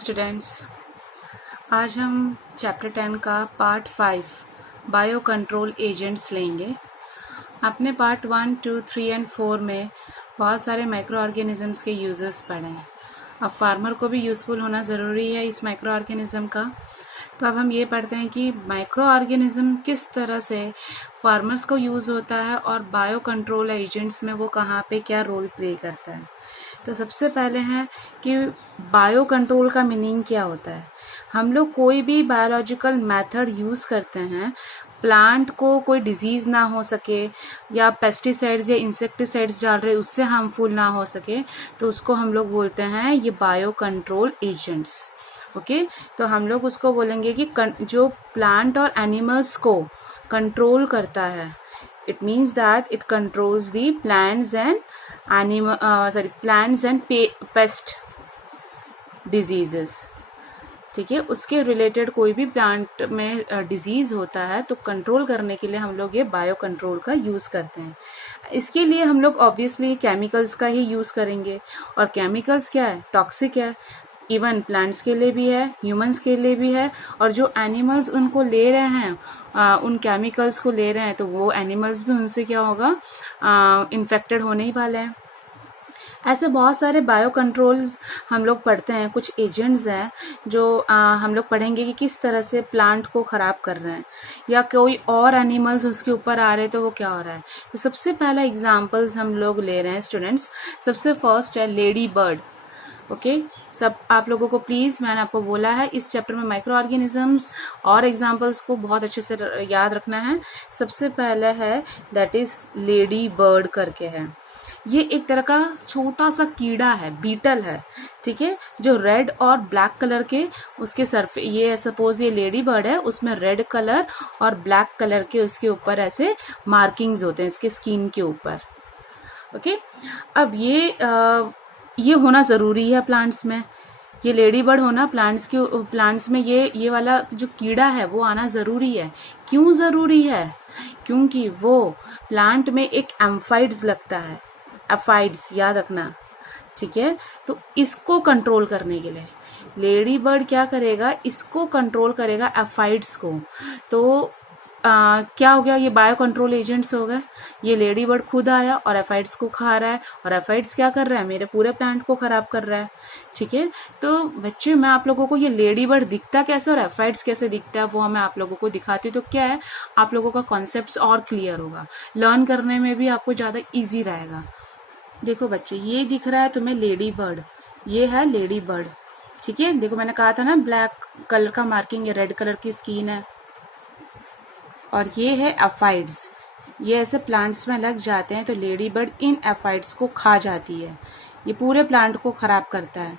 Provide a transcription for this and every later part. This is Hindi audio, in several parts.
स्टूडेंट्स, आज हम चैप्टर 10 का पार्ट 5 बायो कंट्रोल एजेंट्स लेंगे। आपने पार्ट 1, 2, 3 एंड 4 में बहुत सारे माइक्रो ऑर्गेनिजम्स के यूजेस पढ़े हैं। अब फार्मर को भी यूज़फुल होना ज़रूरी है इस माइक्रो ऑर्गेनिज्म का। तो अब हम ये पढ़ते हैं कि माइक्रो ऑर्गेनिज्म किस तरह से फार्मर्स को यूज़ होता है और बायो कंट्रोल एजेंट्स में वो कहाँ पे क्या रोल प्ले करता है। तो सबसे पहले है कि बायो कंट्रोल का मीनिंग क्या होता है। हम लोग कोई भी बायोलॉजिकल मेथड यूज़ करते हैं, प्लांट को कोई डिजीज़ ना हो सके या पेस्टिसाइड्स या इंसेक्टिसाइड्स डाल रहे उससे हार्मफुल ना हो सके, तो उसको हम लोग बोलते हैं ये बायो कंट्रोल एजेंट्स। ओके, तो हम लोग उसको बोलेंगे कि जो प्लांट और एनिमल्स को कंट्रोल करता है, it means that it controls the plants and paste diseases. ठीक है, उसके रिलेटेड कोई भी प्लांट में डिजीज होता है तो कंट्रोल करने के लिए हम लोग ये बायो कंट्रोल का यूज़ करते हैं। इसके लिए हम लोग ऑब्वियसली केमिकल्स का ही यूज़ करेंगे, और केमिकल्स क्या है, टॉक्सिक है। इवन प्लांट्स के लिए भी है, ह्यूमंस के लिए भी है, और जो एनिमल्स उनको ले रहे हैं, उन केमिकल्स को ले रहे हैं, तो वो एनिमल्स भी उनसे क्या होगा, इन्फेक्टेड होने ही वाले हैं। ऐसे बहुत सारे बायो कंट्रोल्स हम लोग पढ़ते हैं। कुछ एजेंट्स हैं जो हम लोग पढ़ेंगे कि किस तरह से प्लांट को ख़राब कर रहे हैं या कोई और एनिमल्स उसके ऊपर आ रहे हैं तो वो क्या हो रहा है। तो सबसे पहला एग्जांपल्स हम लोग ले रहे हैं स्टूडेंट्स। सबसे फर्स्ट है लेडी बर्ड। ओके, सब आप लोगों को प्लीज़, मैंने आपको बोला है इस चैप्टर में माइक्रो ऑर्गेनिजम्स और एग्जांपल्स को बहुत अच्छे से याद रखना है। सबसे पहले है दैट इज़ लेडी बर्ड करके है। ये एक तरह का छोटा सा कीड़ा है, बीटल है, ठीक है, जो रेड और ब्लैक कलर के उसके सरफेस, ये सपोज ये लेडी बर्ड है, उसमें रेड कलर और ब्लैक कलर के उसके ऊपर ऐसे मार्किंग्स होते हैं इसके स्किन के ऊपर। ओके, अब ये होना ज़रूरी है प्लांट्स में, ये लेडी बर्ड होना प्लांट्स में ये वाला जो कीड़ा है वो आना ज़रूरी है। क्यों ज़रूरी है? क्योंकि वो प्लांट में एक एम्फाइड्स लगता है, एफाइड्स याद रखना, ठीक है। तो इसको कंट्रोल करने के लिए लेडी बर्ड क्या करेगा, इसको कंट्रोल करेगा, एफाइड्स को। तो क्या हो गया, ये बायो कंट्रोल एजेंट्स हो गए। ये लेडी बर्ड खुद आया और एफाइड्स को खा रहा है, और एफाइड्स क्या कर रहा है, मेरे पूरे प्लांट को खराब कर रहा है। ठीक है, तो बच्चे मैं आप लोगों को ये लेडी बर्ड दिखता कैसे और एफाइड्स कैसे दिखता है वो मैं आप लोगों को दिखाती हूँ। तो क्या है, आप लोगों का कॉन्सेप्ट और क्लियर होगा, लर्न करने में भी आपको ज़्यादा ईजी रहेगा। देखो बच्चे, ये दिख रहा है तुम्हें लेडी बर्ड, ये है लेडी बर्ड, ठीक है। देखो मैंने कहा था ना ब्लैक कलर का मार्किंग है, रेड कलर की स्किन है, और ये है एफाइड्स। ये ऐसे प्लांट्स में लग जाते हैं तो लेडी बर्ड इन एफाइड्स को खा जाती है, ये पूरे प्लांट को खराब करता है।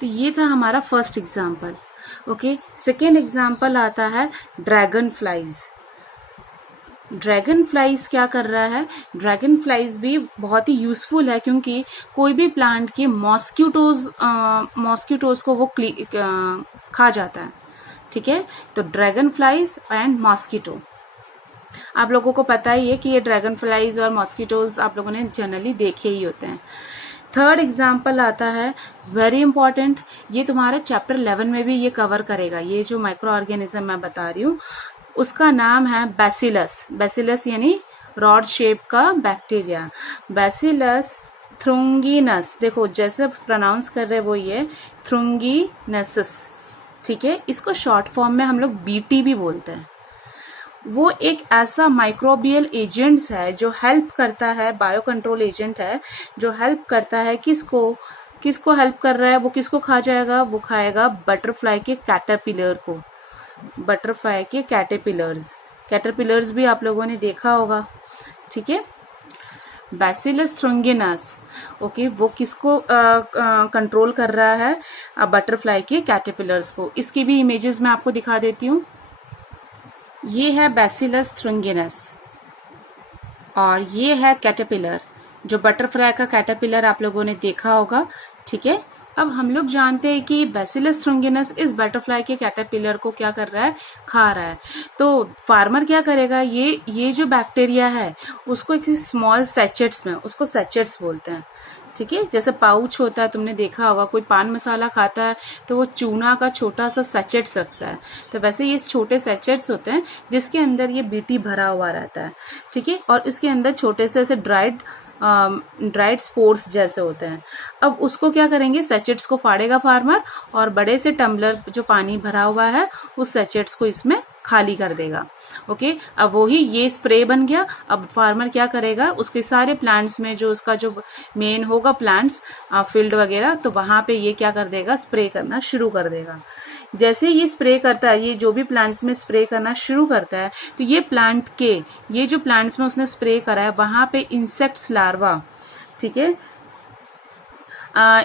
तो ये था हमारा first example. Okay, second example आता है ड्रैगन फ्लाइज। ड्रैगन फ्लाइज क्या कर रहा है, ड्रैगन फ्लाइज भी बहुत ही यूजफुल है, क्योंकि कोई भी प्लांट के मॉस्किटोज को वो खा जाता है। ठीक है, तो ड्रैगन फ्लाइज एंड मॉस्किटो, आप लोगों को पता ही है कि ये ड्रैगन फ्लाइज और मॉस्किटोज आप लोगों ने जनरली देखे ही होते हैं। थर्ड एग्जाम्पल आता है वेरी इंपॉर्टेंट, ये तुम्हारे चैप्टर 11 में भी ये कवर करेगा। ये जो माइक्रो ऑर्गेनिज्म मैं बता रही हूँ उसका नाम है बैसिलस। बैसिलस यानी रॉड शेप का बैक्टीरिया, बैसिलस थ्रुंगिनस। देखो जैसे प्रोनाउंस कर रहे वो ये थ्रुंगिनसस, ठीक है। इसको शॉर्ट फॉर्म में हम लोग बीटी भी बोलते हैं। वो एक ऐसा माइक्रोबियल एजेंट्स है जो हेल्प करता है, बायो कंट्रोल एजेंट है जो हेल्प करता है। किसको हेल्प कर रहा है, वो किसको खा जाएगा, वो खाएगा बटरफ्लाई के कैटरपिलर को, बटरफ्लाई के कैटरपिलर्स भी आप लोगों ने देखा होगा, ठीक है। बैसिलस थ्रुंगिनस, ओके, वो किसको कंट्रोल कर रहा है, बटरफ्लाई के कैटरपिलर्स को। इसकी भी इमेजेस मैं आपको दिखा देती हूँ। ये है बैसिलस थ्रुंगिनस और ये है कैटरपिलर, जो बटरफ्लाई का कैटरपिलर आप लोगों ने देखा होगा, ठीक है। अब हम लोग जानते हैं कि बैसिलस थ्रुंगिनस इस बटरफ्लाई के कैटरपिलर को क्या कर रहा है, खा रहा है। तो फार्मर क्या करेगा, ये जो बैक्टीरिया है उसको एक स्मॉल सैचेट्स में, उसको सैचेट्स बोलते हैं, ठीक है। जैसे पाउच होता है, तुमने देखा होगा कोई पान मसाला खाता है तो वो चूना का छोटा सा सैचेट्स रखता है, तो वैसे ये छोटे सैचेट्स होते हैं जिसके अंदर ये बीटी भरा हुआ रहता है, ठीक है। और इसके अंदर छोटे से ऐसे ड्राइड स्पोर्स जैसे होते हैं। अब उसको क्या करेंगे, सैचेट्स को फाड़ेगा फार्मर और बड़े से टम्बलर जो पानी भरा हुआ है उस सैचेट्स को इसमें खाली कर देगा। ओके, अब वही ये स्प्रे बन गया। अब फार्मर क्या करेगा, उसके सारे प्लांट्स में जो उसका जो मेन होगा प्लांट्स फील्ड वगैरह, तो वहां पे ये क्या कर देगा, स्प्रे करना शुरू कर देगा। जैसे ये स्प्रे करता है, ये जो भी प्लांट्स में स्प्रे करना शुरू करता है, तो ये प्लांट के ये जो प्लांट्स में उसने स्प्रे करा है वहां पे इंसेक्ट्स लार्वा, ठीक है,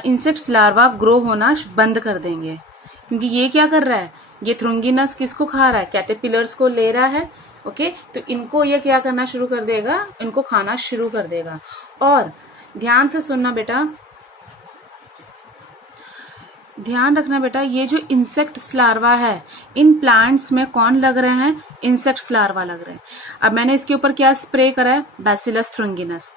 इंसेक्ट्स लार्वा ग्रो होना बंद कर देंगे। क्योंकि ये क्या कर रहा है, ये थ्रुंगिनस किसको खा रहा है, कैटरपिलर्स को ले रहा है। ओके, तो इनको ये क्या करना शुरू कर देगा, इनको खाना शुरू कर देगा। और ध्यान से सुनना बेटा, ध्यान रखना बेटा, ये जो इंसेक्ट्स लार्वा है इन प्लांट्स में कौन लग रहे हैं, इंसेक्ट्स लार्वा लग रहे हैं। अब मैंने इसके ऊपर क्या स्प्रे करा है, बैसिलस थ्रुंगिनस।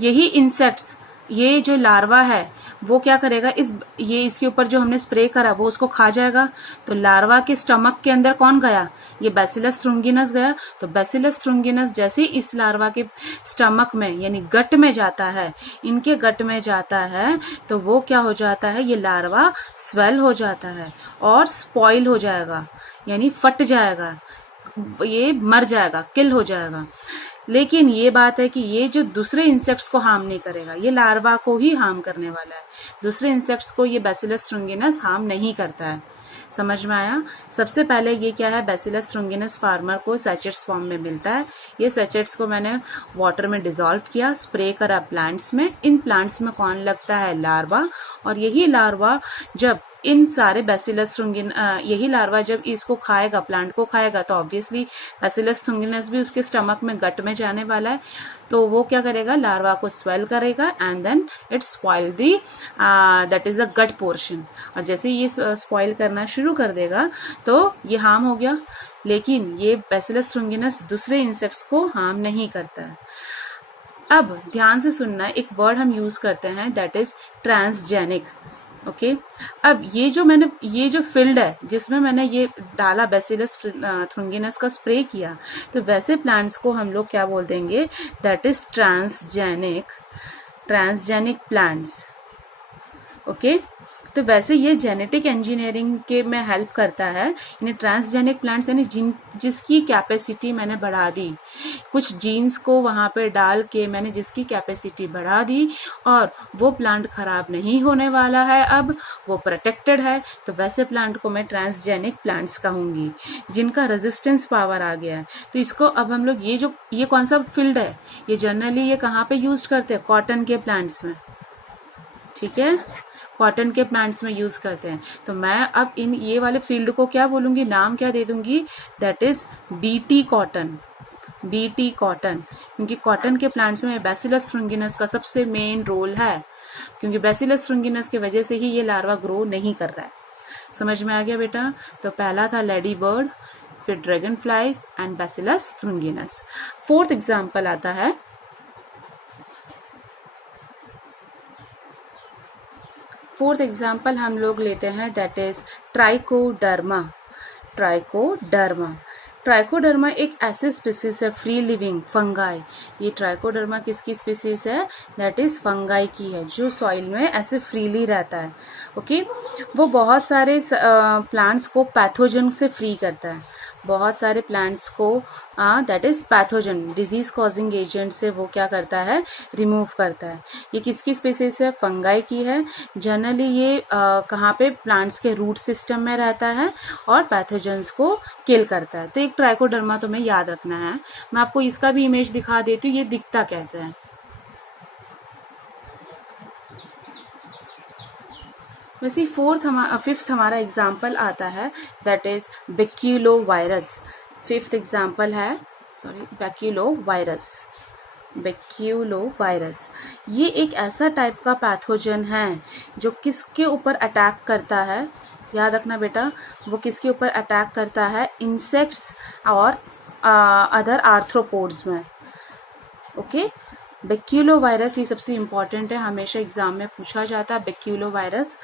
यही इंसेक्ट्स, ये जो लार्वा है वो क्या करेगा, ये इसके ऊपर जो हमने स्प्रे करा वो उसको खा जाएगा। तो लार्वा के स्टमक के अंदर कौन गया, ये बैसिलस थ्रुंगिनस गया। तो बैसिलस थ्रुंगिनस जैसे इस लार्वा के स्टमक में यानी गट में जाता है, इनके गट में जाता है, तो वो क्या हो जाता है, ये लार्वा स्वेल हो जाता है और स्पॉइल हो जाएगा, यानी फट जाएगा, ये मर जाएगा, किल हो जाएगा। लेकिन ये बात है कि ये जो दूसरे इंसेक्ट्स को हार्म नहीं करेगा, ये लार्वा को ही हार्म करने वाला है। दूसरे इंसेक्ट्स को ये बैसिलस थ्रुंगिनस हार्म नहीं करता है। समझ में आया। सबसे पहले ये क्या है, बैसिलस थ्रुंगिनस फार्मर को सैचेट्स फॉर्म में मिलता है। ये सैचेट्स को मैंने वाटर में डिसॉल्व किया, स्प्रे करा प्लांट्स में। इन प्लांट्स में कौन लगता है, लार्वा। और यही लार्वा जब इन सारे बैसिलस यही लार्वा जब इसको खाएगा, प्लांट को खाएगा, तो ऑब्वियसली बैसिलस थ्रुंगिनस भी उसके स्टमक में, गट में जाने वाला है। तो वो क्या करेगा, लार्वा को स्वेल करेगा and then it spoil the that is the gut portion. और जैसे ये स्पॉइल करना शुरू कर देगा तो ये हार्म हो गया। लेकिन ये बैसिलस थ्रुंगिनस दूसरे इंसेक्ट्स को हार्म नहीं करता है। अब ध्यान से सुनना, एक वर्ड हम यूज करते हैं दैट इज ट्रांसजेनिक। ओके, अब ये जो फील्ड है जिसमें मैंने ये डाला बैसिलस थ्रुंगिनस का स्प्रे किया, तो वैसे प्लांट्स को हम लोग क्या बोल देंगे, that is transgenic plants. Okay, तो वैसे ये जेनेटिक इंजीनियरिंग के में हेल्प करता है। यानी ट्रांसजेनिक प्लांट्स यानी जिसकी कैपेसिटी मैंने बढ़ा दी, कुछ जीन्स को वहां पे डाल के मैंने जिसकी कैपेसिटी बढ़ा दी और वो प्लांट खराब नहीं होने वाला है, अब वो प्रोटेक्टेड है, तो वैसे प्लांट को मैं ट्रांसजेनिक प्लांट्स कहूंगी, जिनका रेजिस्टेंस पावर आ गया है। तो इसको अब हम लोग ये कौन सा फील्ड है, ये जनरली ये कहाँ पे यूज करते हैं, कॉटन के प्लांट्स में, ठीक है, कॉटन के प्लांट्स में यूज करते हैं। तो मैं अब ये वाले फील्ड को क्या बोलूंगी, नाम क्या दे दूंगी, दैट इज बीटी कॉटन। क्योंकि कॉटन के प्लांट्स में बैसिलस थ्रुंगिनस का सबसे मेन रोल है, क्योंकि बैसिलस थ्रुंगिनस की वजह से ही ये लार्वा ग्रो नहीं कर रहा है। समझ में आ गया बेटा। तो पहला था लेडी बर्ड, फिर dragonflies and bacillus thuringiensis. Fourth example आता है, फोर्थ एग्जाम्पल हम लोग लेते हैं दैट इज ट्राइकोडर्मा। ट्राइकोडर्मा एक ऐसी स्पीसीज है फ्री लिविंग फंगाई। ये ट्राइकोडर्मा किसकी स्पीसीज है, दैट इज फंगाई की है, जो सॉइल में ऐसे फ्रीली रहता है। ओके, वो बहुत सारे प्लांट्स को पैथोजन से फ्री करता है, बहुत सारे प्लांट्स को that is pathogen disease causing agent से वो क्या करता है, रिमूव करता है। ये किसकी स्पीसीज है, फंगाई की है। जनरली ये कहाँ पे, प्लांट्स के रूट सिस्टम में रहता है और पैथोजन्स को किल करता है। तो एक ट्राइकोडर्मा तुम्हें याद रखना है। मैं आपको इसका भी इमेज दिखा देती हूँ, ये दिखता कैसे है। वैसे फिफ्थ हमारा एग्जाम्पल आता है that is baculovirus. Fifth example है बैक्यूलोवायरस। ये एक ऐसा टाइप का पैथोजन है जो किसके ऊपर अटैक करता है, याद रखना बेटा, वो किसके ऊपर अटैक करता है, इंसेक्ट्स और अदर आर्थ्रोपोड्स में। ओके, बैक्यूलो वायरस ये सबसे इम्पॉर्टेंट है, हमेशा एग्जाम में पूछा जाता है बैक्यूलो वायरस।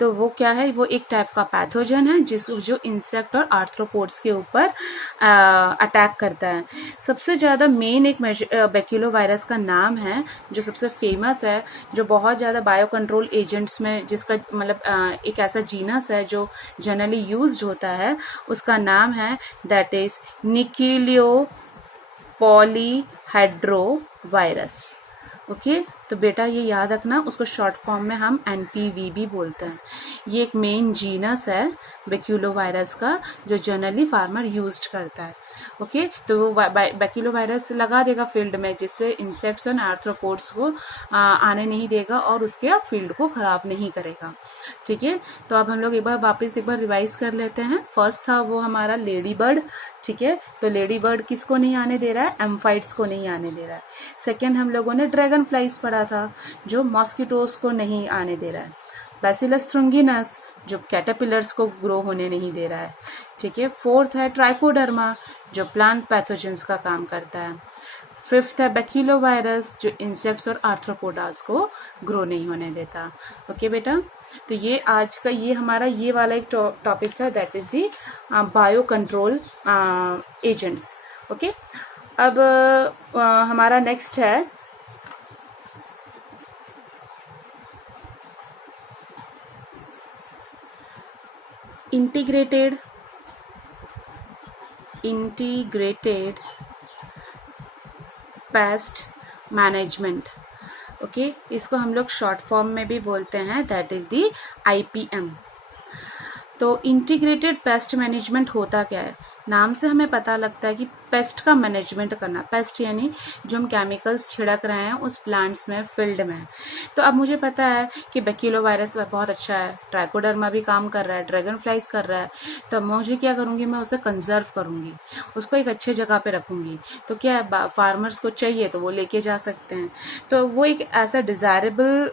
तो वो क्या है, वो एक टाइप का पैथोजन है जो इंसेक्ट और आर्थ्रोपोड्स के ऊपर अटैक करता है। सबसे ज़्यादा मेन एक बैक्यूलो वायरस का नाम है जो सबसे फेमस है, जो बहुत ज़्यादा बायो कंट्रोल एजेंट्स में, जिसका मतलब एक ऐसा जीनस है जो जनरली यूज्ड होता है, उसका नाम है दैट इज निकिलियो पॉलीहेड्रोवायरस। ओके, तो बेटा ये याद रखना, उसको शॉर्ट फॉर्म में हम NPV भी बोलते हैं। ये एक मेन जीनस है बैक्यूलो वायरस का जो जनरली फार्मर यूज्ड करता है। ओके, तो वो बैक्यूलो वायरस लगा देगा फील्ड में, जिससे इंसेक्ट्स और आर्थ्रोपोड्स को आने नहीं देगा और उसके फील्ड को खराब नहीं करेगा। ठीक है, तो अब हम लोग एक बार रिवाइज कर लेते हैं। फर्स्ट था वो हमारा लेडी बर्ड। ठीक है, तो लेडी बर्ड किसको नहीं आने दे रहा है, एम्फाइट्स को नहीं आने दे रहा है। सेकेंड हम लोगों ने ड्रैगन फ्लाइज पढ़ा था जो मॉस्किटोज को नहीं आने दे रहा है। बैसिलस थ्रुंगिनस जो कैटरपिलर्स को ग्रो होने नहीं दे रहा है। ठीक है, फोर्थ है ट्राइकोडर्मा जो प्लांट पैथोजेंस का काम करता है। फिफ्थ है बैक्यूलो वायरस जो इंसेक्ट्स और आर्थ्रोपोडास को ग्रो नहीं होने देता। ओके बेटा, तो ये आज का ये हमारा ये वाला एक टॉपिक था, that is the bio control agents. Okay, अब हमारा नेक्स्ट है इंटीग्रेटेड पेस्ट मैनेजमेंट। ओके, इसको हम लोग शॉर्ट फॉर्म में भी बोलते हैं, दैट इज दी IPM। तो इंटीग्रेटेड पेस्ट मैनेजमेंट होता क्या है, नाम से हमें पता लगता है कि पेस्ट का मैनेजमेंट करना। पेस्ट यानी जो हम केमिकल्स छिड़क रहे हैं उस प्लांट्स में, फील्ड में। तो अब मुझे पता है कि बैक्यूलो वायरस बहुत अच्छा है, ट्राइकोडर्मा भी काम कर रहा है, ड्रैगन फ्लाइज कर रहा है, तो मुझे क्या करूँगी, मैं उसे कंजर्व करूँगी, उसको एक अच्छे जगह पे रखूँगी। तो क्या है, फार्मर्स को चाहिए तो वो लेके जा सकते हैं। तो वो एक ऐसा डिज़ायरेबल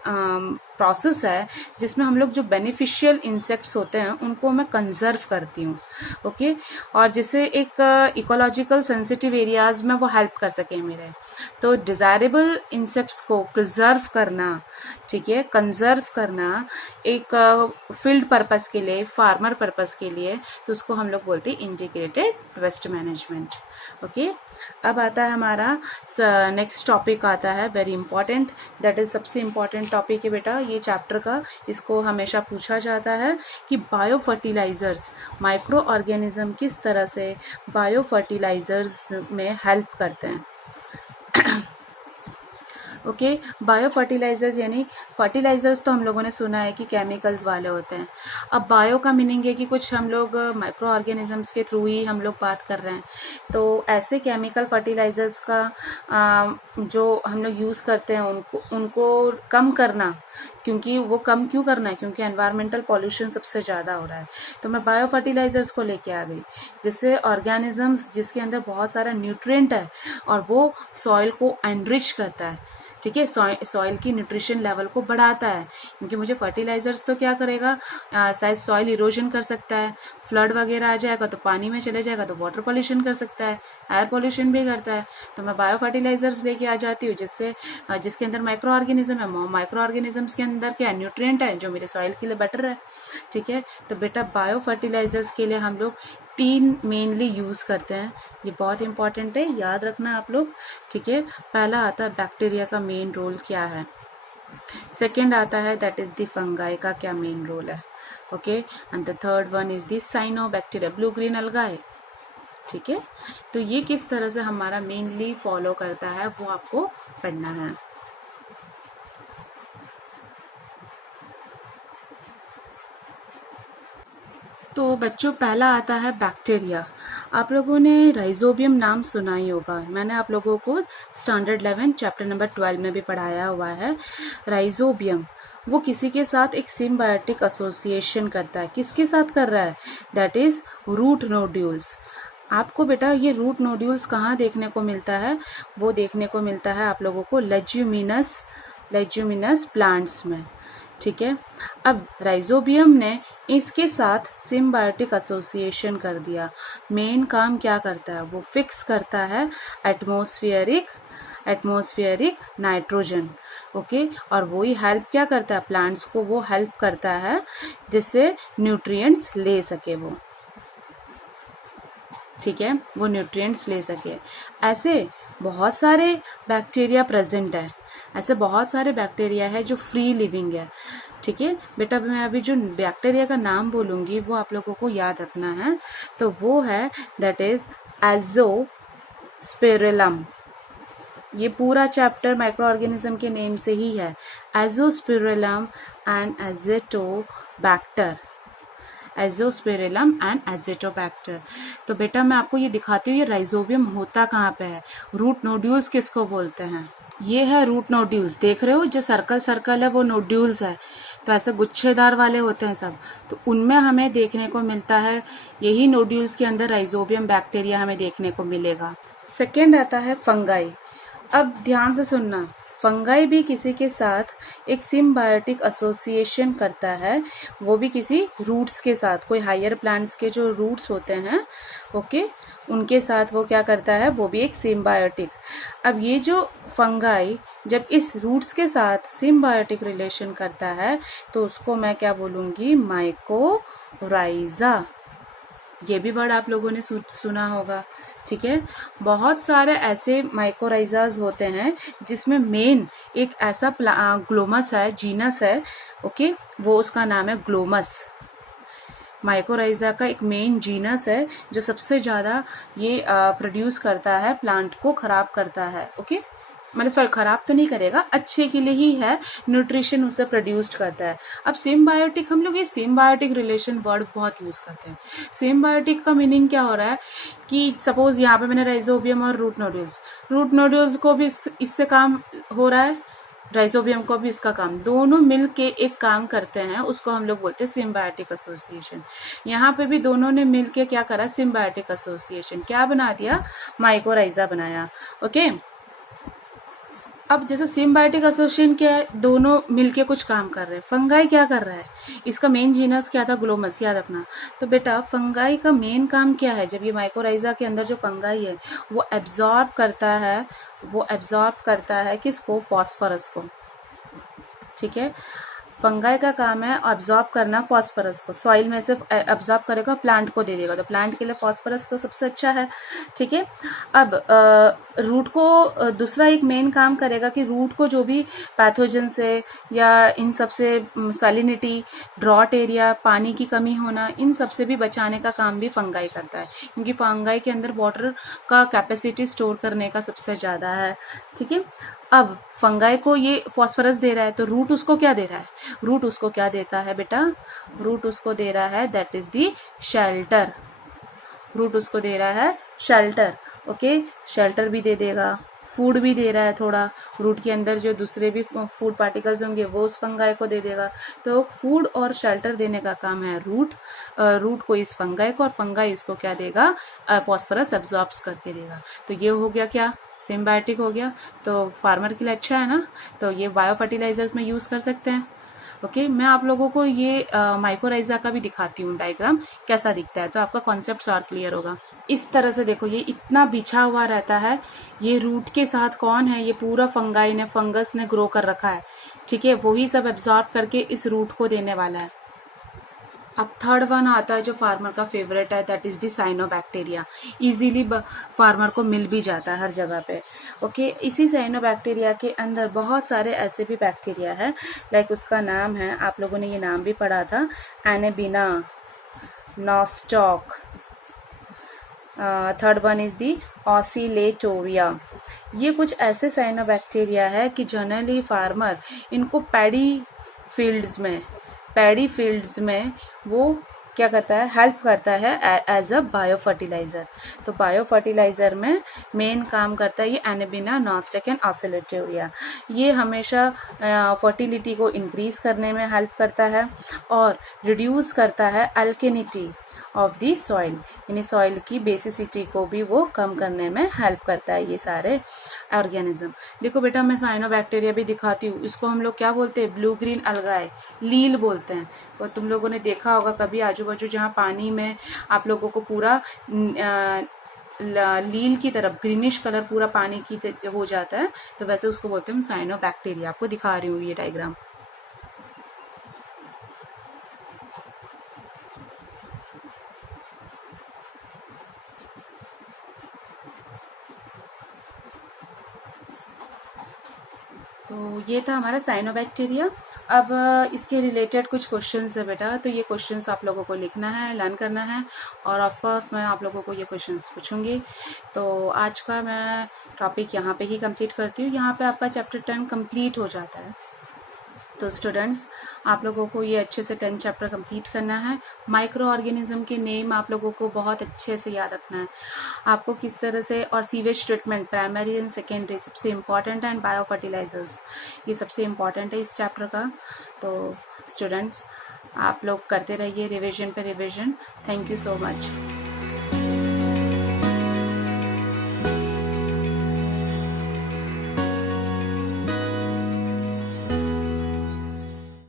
प्रोसेस है जिसमें हम लोग जो बेनिफिशियल इंसेक्ट्स होते हैं उनको मैं कंजर्व करती हूँ। ओके, और जिससे एक इकोलॉजिकल सेंसिटिव एरियाज में वो हेल्प कर सके मेरे। तो डिजायरेबल इंसेक्ट्स को प्रिजर्व करना, ठीक है, कंजर्व करना एक फील्ड पर्पस के लिए, फार्मर पर्पस के लिए, तो उसको हम लोग बोलते हैं इंटीग्रेटेड वेस्ट मैनेजमेंट। ओके, अब आता है हमारा नेक्स्ट टॉपिक आता है वेरी इंपॉर्टेंट, दैट इज सबसे इंपॉर्टेंट टॉपिक है बेटा ये चैप्टर का। इसको हमेशा पूछा जाता है कि बायो फर्टिलाइजर्स, माइक्रो ऑर्गेनिज्म किस तरह से बायो फर्टिलाइजर्स में हेल्प करते हैं। ओके, बायो फर्टिलाइजर्स यानी फर्टिलाइजर्स तो हम लोगों ने सुना है कि केमिकल्स वाले होते हैं। अब बायो का मीनिंग है कि कुछ हम लोग माइक्रो ऑर्गेनिजम्स के थ्रू ही हम लोग बात कर रहे हैं। तो ऐसे केमिकल फर्टिलाइजर्स का जो हम लोग यूज़ करते हैं उनको कम करना, क्योंकि वो कम क्यों करना है, क्योंकि एनवायरमेंटल पॉल्यूशन सबसे ज़्यादा हो रहा है। तो मैं बायो फर्टिलाइजर्स को लेके आ गई, जिससे ऑर्गेनिजम्स जिसके अंदर बहुत सारा न्यूट्रिएंट है और वो सॉइल को एनरिच करता है, ठीक है, सॉइल की न्यूट्रिशन लेवल को बढ़ाता है। क्योंकि मुझे फर्टिलाइजर्स तो क्या करेगा, शायद सॉइल इरोजन कर सकता है, फ्लड वगैरह आ जाएगा तो पानी में चले जाएगा तो वाटर पॉल्यूशन कर सकता है, एयर पॉल्यूशन भी करता है। तो मैं बायो फर्टिलाइजर्स लेके आ जाती हूँ जिससे जिसके अंदर माइक्रो ऑर्गेनिज्म है, माइक्रो ऑर्गेनिजम्स के अंदर क्या न्यूट्रिएंट है जो मेरे सॉइल के लिए बेटर है। ठीक है, तो बेटा बायो फर्टिलाइजर्स के लिए हम लोग 3 मेनली यूज करते हैं, ये बहुत इंपॉर्टेंट है, याद रखना आप लोग। ठीक है, पहला आता है बैक्टीरिया का मेन रोल क्या है, सेकेंड आता है दैट इज द फंगाई का क्या मेन रोल है। Okay, and the third one is the cyanobacteria, blue green algae. ठीक है, तो ये किस तरह से हमारा मेनली फॉलो करता है वो आपको पढ़ना है। तो बच्चों पहला आता है बैक्टीरिया। आप लोगों ने राइजोबियम नाम सुना ही होगा, मैंने आप लोगों को स्टैंडर्ड 11 चैप्टर नंबर 12 में भी पढ़ाया हुआ है। राइजोबियम वो किसी के साथ एक सिम्बायोटिक एसोसिएशन करता है, किसके साथ कर रहा है, दैट इज रूट नोड्यूल्स। आपको बेटा ये रूट नोड्यूल्स कहाँ देखने को मिलता है, वो देखने को मिलता है आप लोगों को लेज्यूमिनस प्लांट्स में। ठीक है, अब राइजोबियम ने इसके साथ सिम्बायोटिक एसोसिएशन कर दिया। मेन काम क्या करता है, वो फिक्स करता है एटमॉस्फेरिक एटमॉस्फेरिक नाइट्रोजन। ओके, और वही हेल्प क्या करता है प्लांट्स को, वो हेल्प करता है जिससे न्यूट्रिएंट्स ले सके वो, ठीक है, वो न्यूट्रिएंट्स ले सके। ऐसे बहुत सारे बैक्टीरिया प्रेजेंट है, ऐसे बहुत सारे बैक्टीरिया है जो फ्री लिविंग है, ठीक है बेटा। मैं अभी जो बैक्टीरिया का नाम बोलूंगी वो आप लोगों को याद रखना है, तो वो है दैट इज एजोस्पिरिलम। ये पूरा चैप्टर माइक्रो ऑर्गेनिज्म के नेम से ही है, Azospirillum and Azotobacter, Azospirillum and Azotobacter. तो बेटा मैं आपको ये दिखाती हूँ ये राइजोबियम होता कहाँ पे है। रूट नोड्यूल्स किसको बोलते हैं, ये है रूट नोड्यूल्स, देख रहे हो जो सर्कल सर्कल है वो नोड्यूल्स है, तो ऐसे गुच्छेदार वाले होते हैं सब, तो उनमें हमें देखने को मिलता है, यही नोड्यूल्स के अंदर राइजोबियम बैक्टीरिया हमें देखने को मिलेगा। सेकेंड आता है फंगाई। अब ध्यान से सुनना, फंगाई भी किसी के साथ एक सिम्बायोटिक एसोसिएशन करता है, वो भी किसी रूट्स के साथ, कोई हायर प्लांट्स के जो रूट्स होते हैं, ओके, उनके साथ वो क्या करता है, वो भी एक सिम्बायोटिक। अब ये जो फंगाई जब इस रूट्स के साथ सिम्बायोटिक रिलेशन करता है तो उसको मैं क्या बोलूंगी, माइकोराइजा। ये भी वर्ड आप लोगों ने सुना होगा, ठीक है। बहुत सारे ऐसे माइकोराइजाज होते हैं जिसमें मेन एक ऐसा ग्लोमस है, जीनस है, ओके, वो उसका नाम है ग्लोमस। माइकोराइजा का एक मेन जीनस है जो सबसे ज्यादा ये प्रोड्यूस करता है, प्लांट को खराब करता है, ओके, मतलब सॉरी खराब तो नहीं करेगा, अच्छे के लिए ही है, न्यूट्रिशन उसे प्रोड्यूस्ड करता है। अब सिम्बायोटिक, हम लोग ये सिम्बायोटिक रिलेशन वर्ड बहुत यूज करते हैं। सिम्बायोटिक का मीनिंग क्या हो रहा है कि सपोज यहाँ पे मैंने राइजोबियम और रूट नोड्यूल्स को भी इससे काम हो रहा है, राइजोबियम को भी इसका काम, दोनों मिल के एक काम करते हैं, उसको हम लोग बोलते हैं सिम्बायोटिक एसोसिएशन। यहाँ पे भी दोनों ने मिल के क्या करा, सिम्बायोटिक एसोसिएशन, क्या बना दिया, माइकोराइजा बनाया, ओके। अब जैसे सिम्बायोटिक एसोसिएशन क्या है, दोनों मिलके कुछ काम कर रहे हैं। फंगाई क्या कर रहा है, इसका मेन जीनस क्या था, ग्लोमस, याद रखना। तो बेटा फंगाई का मेन काम क्या है, जब ये माइकोराइजा के अंदर जो फंगाई है वो एब्जॉर्ब करता है किसको, फॉस्फोरस को, ठीक है। फंगाई का काम है ऑब्जॉर्ब करना फॉस्फोरस को, सॉइल में से ऑब्जॉर्ब करेगा, प्लांट को दे देगा, तो प्लांट के लिए फॉस्फोरस तो सबसे अच्छा है, ठीक है। अब रूट को दूसरा एक मेन काम करेगा कि रूट को जो भी पैथोजन से या इन सब से, सैलिनिटी, ड्रॉट एरिया, पानी की कमी होना, इन सब से भी बचाने का काम भी फंगाई करता है, क्योंकि फंगाई के अंदर वाटर का कैपेसिटी स्टोर करने का सबसे ज्यादा है, ठीक है। अब फंगाई को ये फॉस्फोरस दे रहा है, तो रूट उसको क्या दे रहा है, रूट उसको क्या देता है बेटा, रूट उसको दे रहा है that is the shelter, root उसको दे रहा है शेल्टर, ओके, शेल्टर भी दे देगा, फूड भी दे रहा है थोड़ा, रूट के अंदर जो दूसरे भी फूड पार्टिकल्स होंगे वो उस फंगाई को दे देगा, तो फूड और शेल्टर देने का काम है रूट को इस फंगाई को, और फंगाई इसको क्या देगा, फॉस्फोरस एब्जॉर्ब्स करके देगा। तो ये हो गया क्या, सिम्बायोटिक हो गया, तो फार्मर के लिए अच्छा है ना, तो ये बायो फर्टिलाइजर्स में यूज कर सकते हैं, ओके। मैं आप लोगों को ये माइकोराइजा का भी दिखाती हूँ डायग्राम कैसा दिखता है, तो आपका कॉन्सेप्ट और क्लियर होगा। इस तरह से देखो, ये इतना बिछा हुआ रहता है, ये रूट के साथ कौन है, ये पूरा फंगाई ने, फंगस ने ग्रो कर रखा है, ठीक है, वही सब एब्जॉर्ब करके इस रूट को देने वाला है। अब थर्ड वन आता है जो फार्मर का फेवरेट है, that is the cyanobacteria. Easily farmer को मिल भी जाता है हर जगह पे, ओके। इसी साइनोबैक्टीरिया के अंदर बहुत सारे ऐसे भी बैक्टीरिया है, लाइक उसका नाम है, आप लोगों ने ये नाम भी पढ़ा था, Anabaena, Nostoc, third one is the Oscillatoria. ये कुछ ऐसे साइनोबैक्टीरिया है कि जनरली फार्मर इनको पैडी फील्ड्स में वो क्या करता है, हेल्प करता है एज अ बायो फर्टिलाइजर। तो बायो फर्टिलाइजर में मेन काम करता है ये एनेबिना, नॉस्टॉक एंड ऑसिलेटोरिया। ये हमेशा फर्टिलिटी को इंक्रीज करने में हेल्प करता है और रिड्यूस करता है अल्केनिटी ऑफ दी सॉइल, यानी सॉइल की बेसिसिटी को भी वो कम करने में हेल्प करता है ये सारे ऑर्गेनिज्म। देखो बेटा मैं साइनोबैक्टीरिया भी दिखाती हूँ, इसको हम लोग क्या बोलते हैं, ब्लू ग्रीन अलगाए, लील बोलते हैं। और तुम लोगों ने देखा होगा कभी आजू बाजू जहाँ पानी में आप लोगों को पूरा लील की तरफ ग्रीनिश कलर पूरा पानी की हो जाता है, तो वैसे उसको बोलते हैं हम साइनोबैक्टीरिया। आपको दिखा रही हूँ ये डायग्राम। तो ये था हमारा साइनोबैक्टीरिया। अब इसके रिलेटेड कुछ क्वेश्चंस है बेटा, तो ये क्वेश्चंस आप लोगों को लिखना है, लर्न करना है, और ऑफ कोर्स मैं आप लोगों को ये क्वेश्चंस पूछूंगी। तो आज का मैं टॉपिक यहाँ पे ही कंप्लीट करती हूँ। यहाँ पे आपका चैप्टर 10 कंप्लीट हो जाता है। तो स्टूडेंट्स, आप लोगों को ये अच्छे से 10 चैप्टर कंप्लीट करना है। माइक्रो ऑर्गेनिज्म के नेम आप लोगों को बहुत अच्छे से याद रखना है। आपको किस तरह से, और sewage treatment primary and secondary सबसे इम्पॉर्टेंट है, एंड बायो फर्टिलाइजर्स ये सबसे इम्पॉर्टेंट है इस चैप्टर का। तो स्टूडेंट्स, आप लोग करते रहिए रिविजन पे revision. Thank you so much.